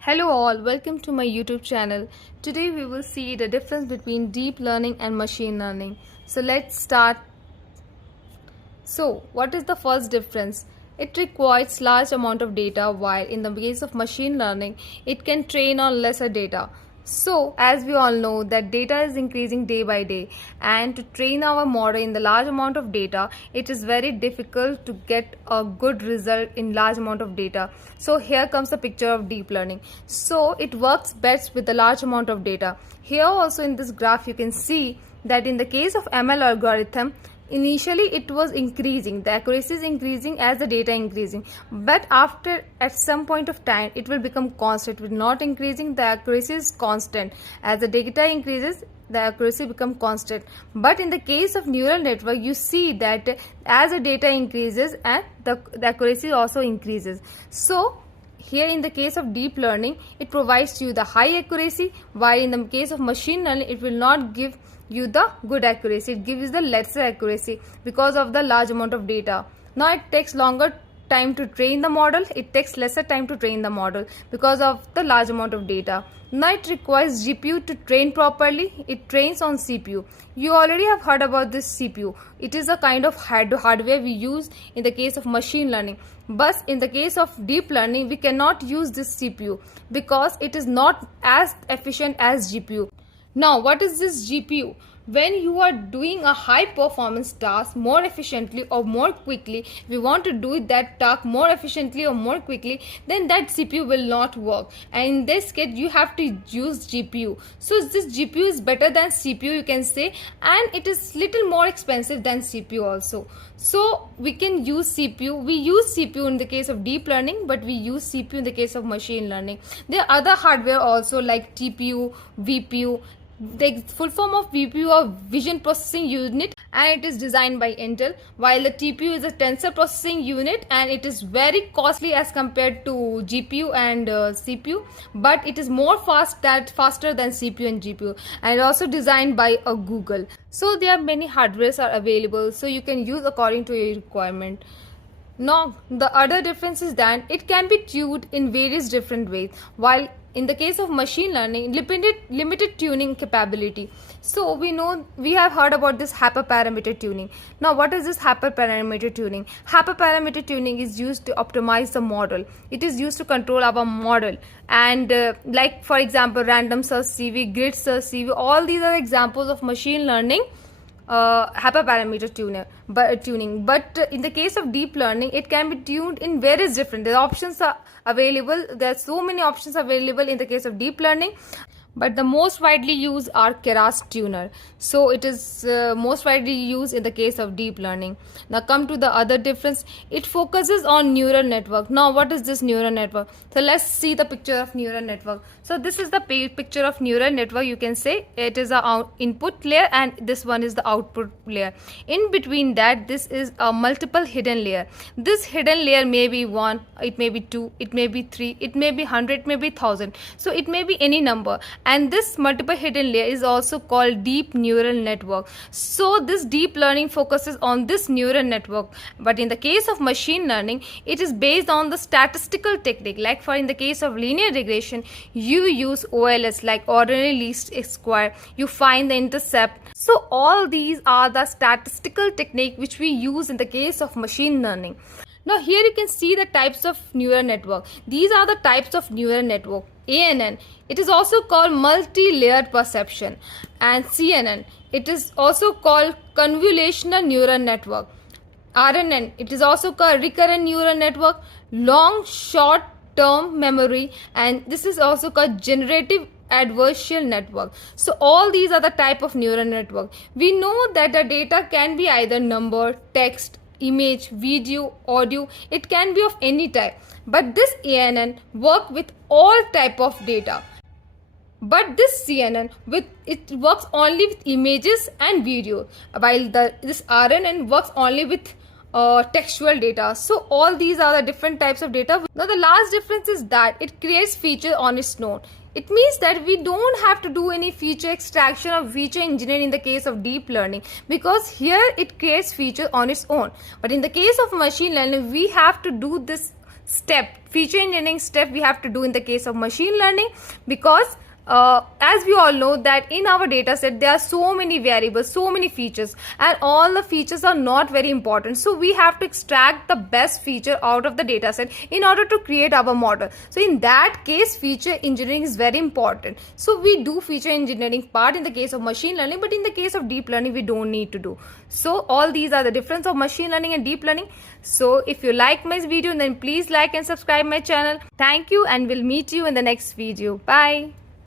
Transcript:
Hello all, welcome to my YouTube channel. Today we will see the difference between deep learning and machine learning. So let's start. So what is the first difference? It requires large amount of data, while in the case of machine learning it can train on lesser data. So as we all know that data is increasing day by day, and to train our model in the large amount of data, it is very difficult to get a good result in large amount of data. So here comes the picture of deep learning. So it works best with a large amount of data. Here also in this graph you can see that in the case of ML algorithm, initially it was increasing, the accuracy is increasing as the data increasing, but after at some point of time it will become constant, it will not increasing, the accuracy is constant. As the data increases, the accuracy become constant. But in the case of neural network, you see that as the data increases and the accuracy also increases. So here in the case of deep learning, it provides you the high accuracy, while in the case of machine learning it will not give you the good accuracy, it gives you the lesser accuracy because of the large amount of data. Now it takes longer time to train the model, it takes lesser time to train the model because of the large amount of data. Now it requires GPU to train properly, it trains on CPU. You already have heard about this CPU. It is a kind of hardware we use in the case of machine learning. But in the case of deep learning, we cannot use this CPU because it is not as efficient as GPU. Now, what is this GPU? When you are doing a high performance task more efficiently or more quickly, we want to do that task more efficiently or more quickly, then that CPU will not work. And in this case, you have to use GPU. So this GPU is better than CPU, you can say, and it is little more expensive than CPU also. So we can use CPU. We use CPU in the case of deep learning, but we use CPU in the case of machine learning. There are other hardware also like TPU, VPU. The full form of VPU or Vision Processing Unit, and it is designed by Intel, while the TPU is a Tensor Processing Unit, and it is very costly as compared to GPU and CPU, but it is more faster than CPU and GPU, and also designed by Google. So there are many hardwares are available, so you can use according to your requirement. Now the other difference is that it can be tuned in various different ways, while in the case of machine learning, limited tuning capability. So we have heard about this hyperparameter tuning. Now what is this hyperparameter tuning? Hyperparameter tuning is used to optimize the model. It is used to control our model, and like for example random search CV, grid search CV, all these are examples of machine learning hyperparameter tuning. But in the case of deep learning, it can be tuned in various different, the options are available, there are so many options available in the case of deep learning, but the most widely used are Keras tuner. So it is most widely used in the case of deep learning. Now come to the other difference. It focuses on neural network. Now what is this neural network? So let's see the picture of neural network. So this is the picture of neural network. You can say it is a input layer and this one is the output layer. In between that, this is a multiple hidden layer. This hidden layer may be 1, it may be 2, it may be 3, it may be 100, it may be 1000. So it may be any number. And this multiple hidden layer is also called deep neural network. So this deep learning focuses on this neural network. But in the case of machine learning, it is based on the statistical technique. Like for in the case of linear regression, you use OLS, like ordinary least square. You find the intercept. So all these are the statistical technique which we use in the case of machine learning. Now here you can see the types of neural network. These are the types of neural network. ANN, it is also called multi-layered perception, and CNN, it is also called convolutional neural network. RNN, it is also called recurrent neural network, long short term memory, and this is also called generative adversarial network. So all these are the type of neural network. We know that the data can be either number, text, image, video, audio, it can be of any type, but this ANN work with all type of data. But this CNN it works only with images and video, while this RNN works only with textual data. So all these are the different types of data. Now the last difference is that it creates feature on its own. It means that we don't have to do any feature extraction or feature engineering in the case of deep learning, because here it creates feature on its own. But in the case of machine learning, we have to do this feature engineering step we have to do in the case of machine learning, because as we all know that in our data set there are so many variables, so many features, and all the features are not very important. So we have to extract the best feature out of the data set in order to create our model. So in that case, feature engineering is very important. So we do feature engineering part in the case of machine learning, but in the case of deep learning we don't need to do. So all these are the difference of machine learning and deep learning. So if you like my video, then please like and subscribe my channel. Thank you, and we'll meet you in the next video. Bye.